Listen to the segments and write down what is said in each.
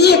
1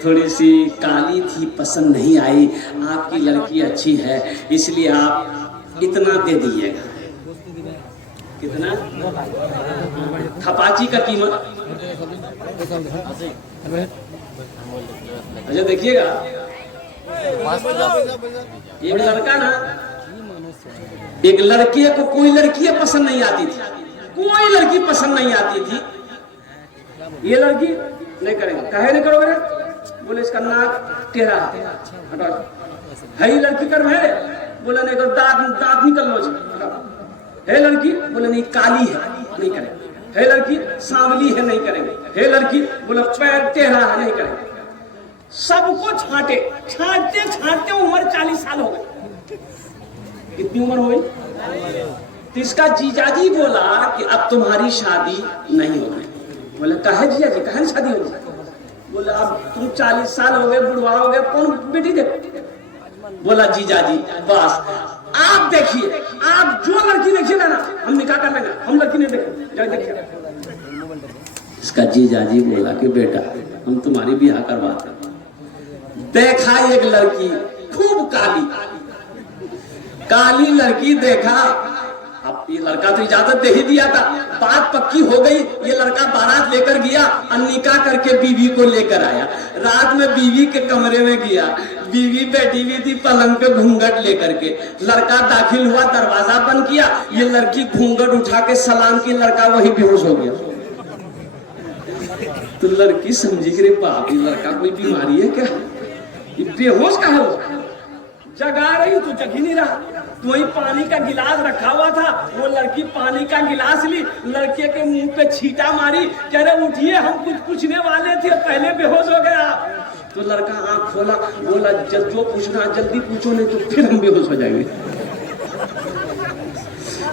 تھوڑی سی کالی تھی، پسند نہیں آئی، آپ کی لڑکی اچھی ہے اس لیے آپ اتنا دے دیجیے گا۔ کتنا؟ تھپاچی کا قیمت اچھا دیکھیے گا، ایک لڑکا نا، ایک لڑکی کو کوئی لڑکی پسند نہیں آتی تھی، کوئی لڑکی پسند نہیں آتی تھی، یہ لڑکی نہیں کرے گا، کہے نہیں کرو گے؟ بولے اس کا ناک ٹیڑھا ہے، یہ لڑکی کر ہے، بولے نہیں کرو، دانت نکل لو ہے، لڑکی بولے نہیں کالی ہے نہیں کرے گا، ہے لڑکی سانولی ہے نہیں کرے گا، ہے لڑکی بولے پیر ٹیڑھا ہے نہیں کرے گا، سب کو چھانٹے چھانٹتے چھانٹتے عمر 40 سال ہو گئی۔ کتنی عمر ہو گئی؟ تو اس کا جیجا جی بولا کہ اب تمہاری شادی نہیں ہوگی۔ بولا کہے جیجا جی کہاں شادی ہوگی؟ بولا اب تم 40 سال ہو گئے، بڑھوا ہو گئے، کون بیٹی دے؟ بولا جیجا جی بس آپ دیکھیے، آپ جو لڑکی دیکھیے گا نا ہم نکاح کر لیں گے، ہم لڑکی نہیں دیکھیں جا دیکھیے۔ اس کا جیجا جی بولا کہ بیٹا ہم تمہاری بیاہ کرواتے ہیں۔ دیکھا ایک لڑکی خوب کالی لڑکی دیکھا، اب یہ لڑکا تو اجازت دے ہی دیا تھا، بات پکی ہو گئی، یہ لڑکا بارات لے کر گیا اور نکاح کر کے بیوی کو لے کر آیا، رات میں بیوی کے کمرے میں گیا، بیوی بیٹھی ہوئی تھی پلنگ پہ گھونگھٹ لے کر کے، لڑکا داخل ہوا، دروازہ بند کیا، یہ لڑکی گھونگھٹ اٹھا کے سلام کی، لڑکا وہی بے ہوش ہو گیا۔ تو لڑکی سمجھی کہ رے باپ یہ لڑکا کوئی بیماری ہے کیا، یہ بے ہوش کا ہے، جگا رہی تو جگ ہی نہیں رہا، تو وہی پانی کا گلاس رکھا ہوا تھا، وہ لڑکی پانی کا گلاس لی، لڑکے کے منہ پہ چھیٹا ماری، کہہ رہے اٹھیے ہم کچھ پوچھنے والے تھے، پہلے بے ہوش ہو گیا۔ تو لڑکا آنکھ کھولا، بولا جو پوچھنا جلدی پوچھو نہیں تو پھر ہم بے ہوش ہو جائیں گے۔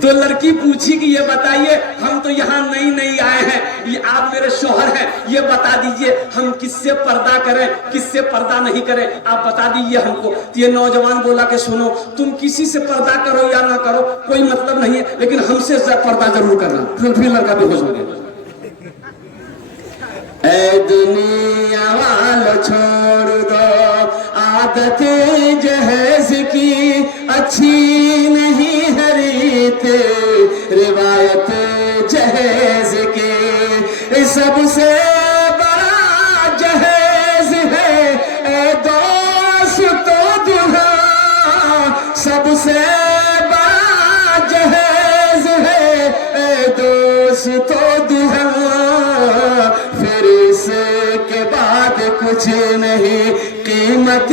تو لڑکی پوچھی کہ یہ بتائیے ہم تو یہاں نئی آئے ہیں، یہ آپ میرے شوہر ہیں، یہ بتا دیجئے ہم کس سے پردہ کریں کس سے پردہ نہیں کریں، آپ بتا دیجئے ہم کو۔ یہ نوجوان بولا کہ سنو تم کسی سے پردہ کرو یا نہ کرو کوئی مطلب نہیں ہے، لیکن ہم سے پردہ ضرور کرنا۔ پھر لڑکا بے ہوش ہو گیا۔ اے دنیا والو چھوڑ دو عادت جہیز کی، اچھی نہیں ہے ریت روایت جہیز کی، سب سے بڑا جہیز ہے اے دوست و دلہا، سب سے بڑا جہیز ہے اے دوست و دلہا، پھر اس کے بعد کچھ نہیں قیمت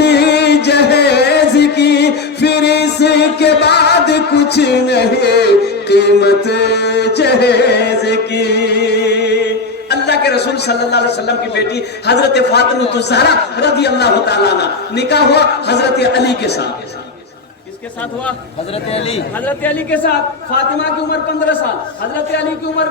جہیز کی، پھر اس کے بعد کچھ نہیں قیمت جہیز کی۔ اللہ کے رسول صلی اللہ علیہ وسلم کی بیٹی حضرت فاطمہ الزہرا رضی اللہ تعالیٰ عنہ، نکاح ہوا حضرت علی کے ساتھ۔ کس کے ساتھ ہوا؟ حضرت علی۔ حضرت علی کے ساتھ۔ فاطمہ کی عمر 15 سال، حضرت علی کی عمر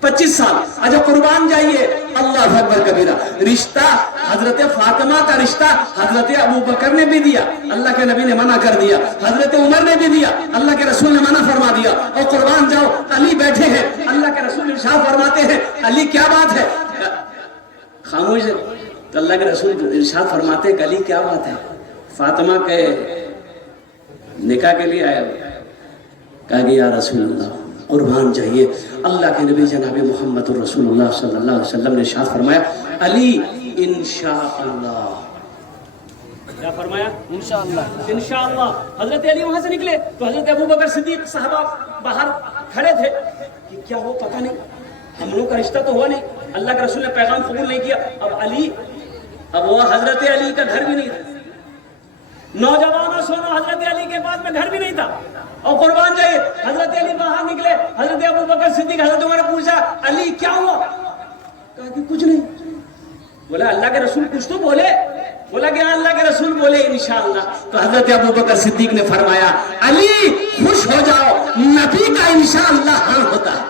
25 سال۔ اچھا قربان جائیے، اللہ اکبر کبیرہ، رشتہ حضرت فاطمہ کا رشتہ حضرت ابو بکر نے بھی دیا، اللہ کے نبی نے منع کر دیا، حضرت عمر نے بھی دیا، اللہ کے رسول نے منع فرما دیا، اور قربان جاؤ علی بیٹھے ہیں، اللہ کے رسول ارشاد فرماتے ہیں علی کیا بات ہے، خاموش ہے تو اللہ کے رسول ارشاد فرماتے ہیں علی کیا بات ہے، فاطمہ کے نکاح کے لیے آیا، کہا کہ یا رسول اللہ قربان جائیے، اللہ کے نبی جناب محمد رسول اللہ صلی اللہ علیہ وسلم نے ارشاد فرمایا علی انشاءاللہ، کیا فرمایا؟ انشاءاللہ، انشاءاللہ۔ حضرت علی وہاں سے نکلے تو حضرت ابو بکر صدیق صحابہ باہر کھڑے تھے کہ کیا ہو پتہ نہیں، ہم لوگ کا رشتہ تو ہوا نہیں، اللہ کے رسول نے پیغام قبول نہیں کیا، اب وہ حضرت علی کا گھر بھی نہیں تھا، نوجوانوں سنو حضرت علی کے پاس میں گھر بھی نہیں تھا، اور قربان جائے حضرت علی باہر نکلے، حضرت ابو بکر صدیق حضرت عمر نے پوچھا علی کیا ہوا، کہا کہ کچھ نہیں، بولا اللہ کے رسول کچھ تو بولے، بولا کہ اللہ کے رسول بولے انشاءاللہ، تو حضرت ابو بکر صدیق نے فرمایا علی خوش ہو جاؤ، نبی کا انشاءاللہ ہاں ہوتا ہے،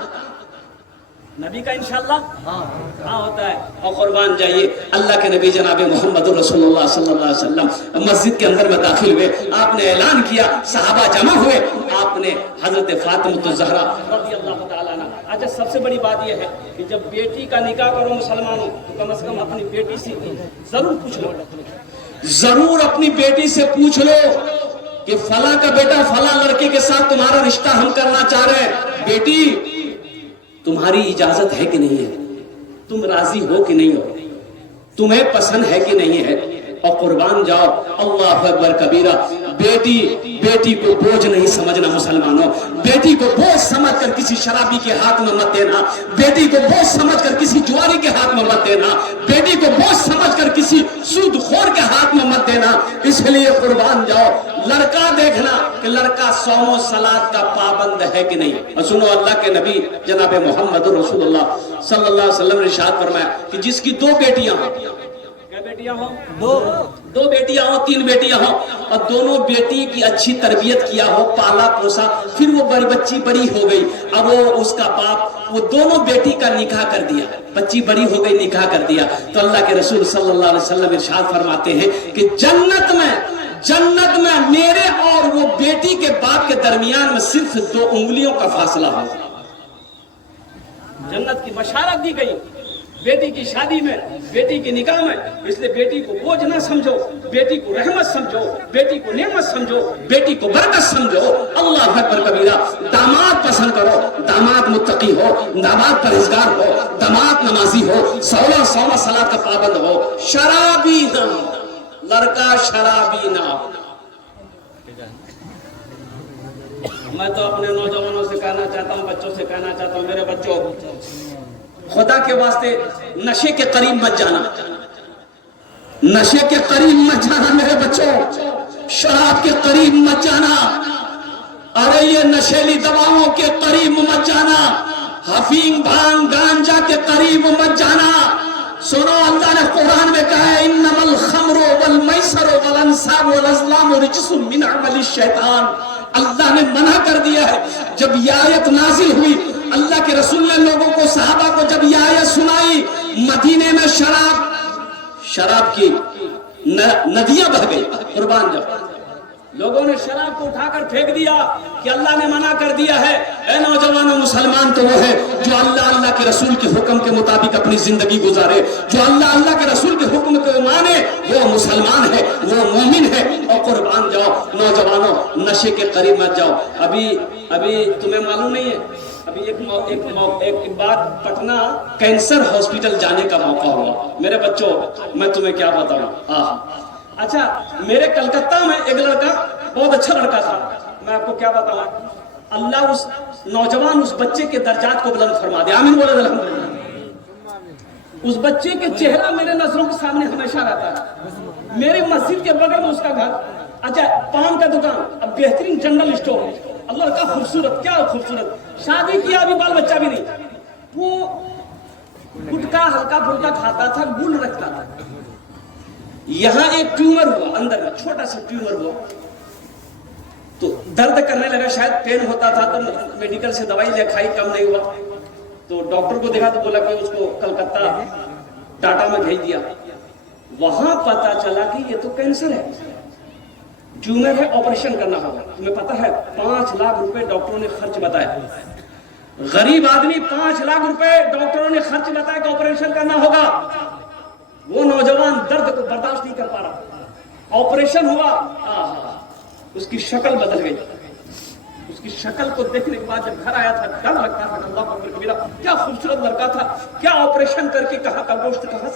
نبی کا انشاءاللہ ہاں ہوتا ہے، اور قربان جائیے اللہ کے نبی جناب محمد رسول اللہ صلی اللہ علیہ وسلم مسجد کے اندر میں داخل ہوئے، آپ نے اعلان کیا، صحابہ جمع ہوئے، آپ نے حضرت فاطمہ الزہرا رضی اللہ تعالیٰ عنہ اچھا سب سے بڑی بات یہ ہے کہ جب بیٹی کا نکاح کرو مسلمانوں تو کم از کم اپنی بیٹی سے ضرور پوچھ لو، ضرور اپنی بیٹی سے پوچھ لو کہ فلاں کا بیٹا فلاں لڑکے کے ساتھ تمہارا رشتہ ہم کرنا چاہ رہے ہیں، بیٹی تمہاری اجازت ہے کہ نہیں ہے، تم راضی ہو کہ نہیں ہو، تمہیں پسند ہے کہ نہیں ہے، اور قربان جاؤ اللہ اکبر کبیرہ۔ بیٹی کو بوجھ نہیں سمجھنا مسلمانوں، بیٹی کو بوجھ سمجھ کر کسی شرابی کے ہاتھ میں مت دینا، بیٹی کو بوجھ سمجھ کر کسی جواری کے ہاتھ میں مت دینا، بیٹی کو بوجھ سمجھ کر کسی سود خور کے ہاتھ میں مت دینا۔ اس لیے قربان جاؤ لڑکا دیکھنا کہ لڑکا صوم و صلات کا پابند ہے کہ نہیں۔ اور سنو اللہ کے نبی جناب محمد رسول اللہ صلی اللہ علیہ وسلم نے ارشاد فرمایا کہ جس کی دو بیٹیاں ہوں، بیٹیاں ہوں، دو بیٹیاں ہوں، تین بیٹیاں ہوں، اور دونوں بیٹی کی اچھی تربیت کیا ہو، پالا پوسا، پھر وہ بچی بڑی ہو گئی، اب وہ اس کا باپ وہ دونوں بیٹی کا نکاح کر دیا، بچی بڑی ہو گئی نکاح کر دیا، تو اللہ کے رسول صلی اللہ علیہ وسلم ارشاد فرماتے ہیں کہ جنت میں میرے اور وہ بیٹی کے باپ کے درمیان میں صرف 2 انگلیوں کا فاصلہ ہو۔ جنت کی بشارت دی گئی بیٹی کی شادی میں، بیٹی کے نکاح میں، اس لیے بیٹی کو بوجھ نہ سمجھو، بیٹی کو رحمت سمجھو، بیٹی کو نعمت سمجھو، بیٹی کو برکت سمجھو۔ اللہ اکبر کبیرہ۔ داماد پسند کرو، داماد متقی ہو، داماد پرہیزگار ہو، داماد نمازی ہو، 16 صلات کا پابند ہو، شرابی نہ ہو، لڑکا شرابی نہ ہو۔ میں تو اپنے نوجوانوں سے کہنا چاہتا ہوں، بچوں سے کہنا چاہتا ہوں، میرے بچوں خدا کے واسطے نشے کے قریب مت جانا، نشے کے قریب مت جانا میرے بچوں، شراب کے قریب مت جانا، ارے یہ نشیلی دواؤں کے قریب مت جانا، حفیم بھانگ گانجا کے قریب مت جانا۔ سنو اللہ نے قرآن میں کہا ہے انما الخمر والمیسر والانصاب والازلام رجس من عمل الشیطان۔ اللہ نے منع کر دیا ہے۔ جب یہ آیت نازل ہوئی، اللہ کے رسول نے لوگوں کو، صحابہ کو جب یہ آیت سنائی، مدینے میں شراب کی ندیاں بہہ گئی۔ قربان جب لوگوں نے شراب کو اٹھا کر پھینک دیا کہ اللہ نے منع کر دیا ہے۔ اے نوجوانوں، مسلمان تو وہ ہے جو اللہ کے رسول کے حکم کے مطابق اپنی زندگی گزارے، جو اللہ کے رسول کے حکم کو مانے، وہ مسلمان ہے، وہ مومن ہے۔ اور قربان جاؤ نوجوانوں، نشے کے قریب مت جاؤ۔ ابھی تمہیں معلوم نہیں ہے، ابھی ایک بار پٹنہ کینسر ہاسپٹل جانے کا موقع ہوا۔ میرے بچوں میں تمہیں کیا بتاؤں، اچھا میرے کلکتہ میں ایک لڑکا، بہت اچھا لڑکا تھا، میں آپ کو کیا بتاؤں، اللہ اس نوجوان اس بچے کے درجات کو بلند فرما دے، آمین بولے الحمدللہ۔ اس بچے کے چہرہ میرے نظروں کے سامنے ہمیشہ رہتا ہے، میری مسجد کے بغل میں اس کا گھر، اچھا پان کا دکان، اب بہترین جنرل اسٹور، اللہ کا خوبصورت، کیا خوبصورت، شادی کیا ابھی بال بچہ بھی نہیں، وہ گٹکا ہلکا پھلکا کھاتا تھا، گل رکھتا تھا۔ یہاں ایک ٹیومر ہوا، اندر میں چھوٹا سا ٹیومر ہوا، تو درد کرنے لگا، شاید پین ہوتا تھا، تو میڈیکل سے دوائی لے کھائی، کم نہیں ہوا، تو ڈاکٹر کو دیکھا تو بولا کہ اس کو کلکتہ ٹاٹا میں بھیج دیا۔ وہاں پتا چلا کہ یہ تو کینسر ہے، ٹیومر ہے، آپریشن کرنا ہوگا۔ تمہیں پتا ہے 5 لاکھ روپے ڈاکٹروں نے خرچ بتایا، غریب آدمی 5 لاکھ روپے ڈاکٹروں نے خرچ بتایا کہ آپریشن کرنا ہوگا۔ وہ نوجوان درد کو برداشت نہیں کر پا رہا، آپریشن ہوا، اس کی شکل بدل گئی، اس کی شکل کو دیکھنے کے بعد جب گھر آیا تھا ڈر لگتا تھا، اللہ اکبر کبیرہ، کیا خوبصورت لڑکا تھا، کیا آپریشن کر کے کہاں کا گوشت کہاں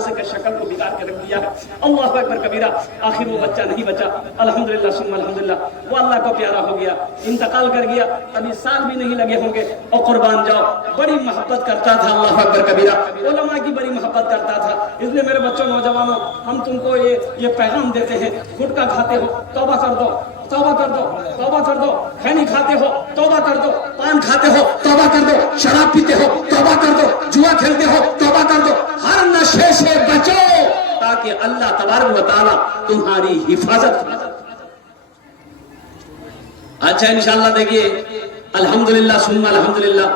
سے شکل کو بگاڑ کے رکھ دیا ہے، اللہ اکبر کبیرہ۔ آخر وہ بچہ نہیں بچا، الحمدللہ ثم الحمدللہ، وہ اللہ کو پیارا ہو گیا، انتقال کر گیا، ابھی سال بھی نہیں لگے ہوں گے۔ اور قربان جاؤ بڑی محبت کرتا تھا، اللہ اکبر کبیرہ، علماء کی بڑی محبت کرتا تھا۔ اس لیے میرے بچوں نوجوانوں، ہم تم کو یہ پیغام دیتے ہیں، گٹکا کھاتے ہو توبہ کر دو، توبہ کر دو، توبہ کر دو، کھینی کھاتے ہو توبہ کر دو، پان کھاتے ہو توبہ کر دو، شراب پیتے ہو توبہ کر دو، جوا کھیلتے ہو توبہ کر دو، ہر نشے سے بچو تاکہ اللہ تبارک و تعالیٰ تمہاری حفاظت۔ اچھا انشاءاللہ دیکھیے، الحمدللہ ثم الحمدللہ،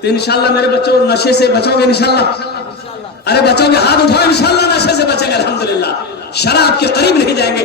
تو انشاءاللہ میرے بچوں نشے سے بچو گے انشاءاللہ، ارے بچو گے، ہاتھ اٹھاؤ، انشاءاللہ نشے سے بچیں گے الحمدللہ، شراب کے قریب نہیں جائیں گے،